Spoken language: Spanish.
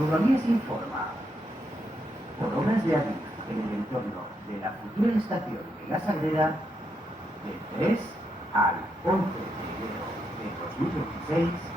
Eurovías informa. Por obras de Adif en el entorno de la futura estación de La Sagrera, del 3 al 11 de enero de 2016,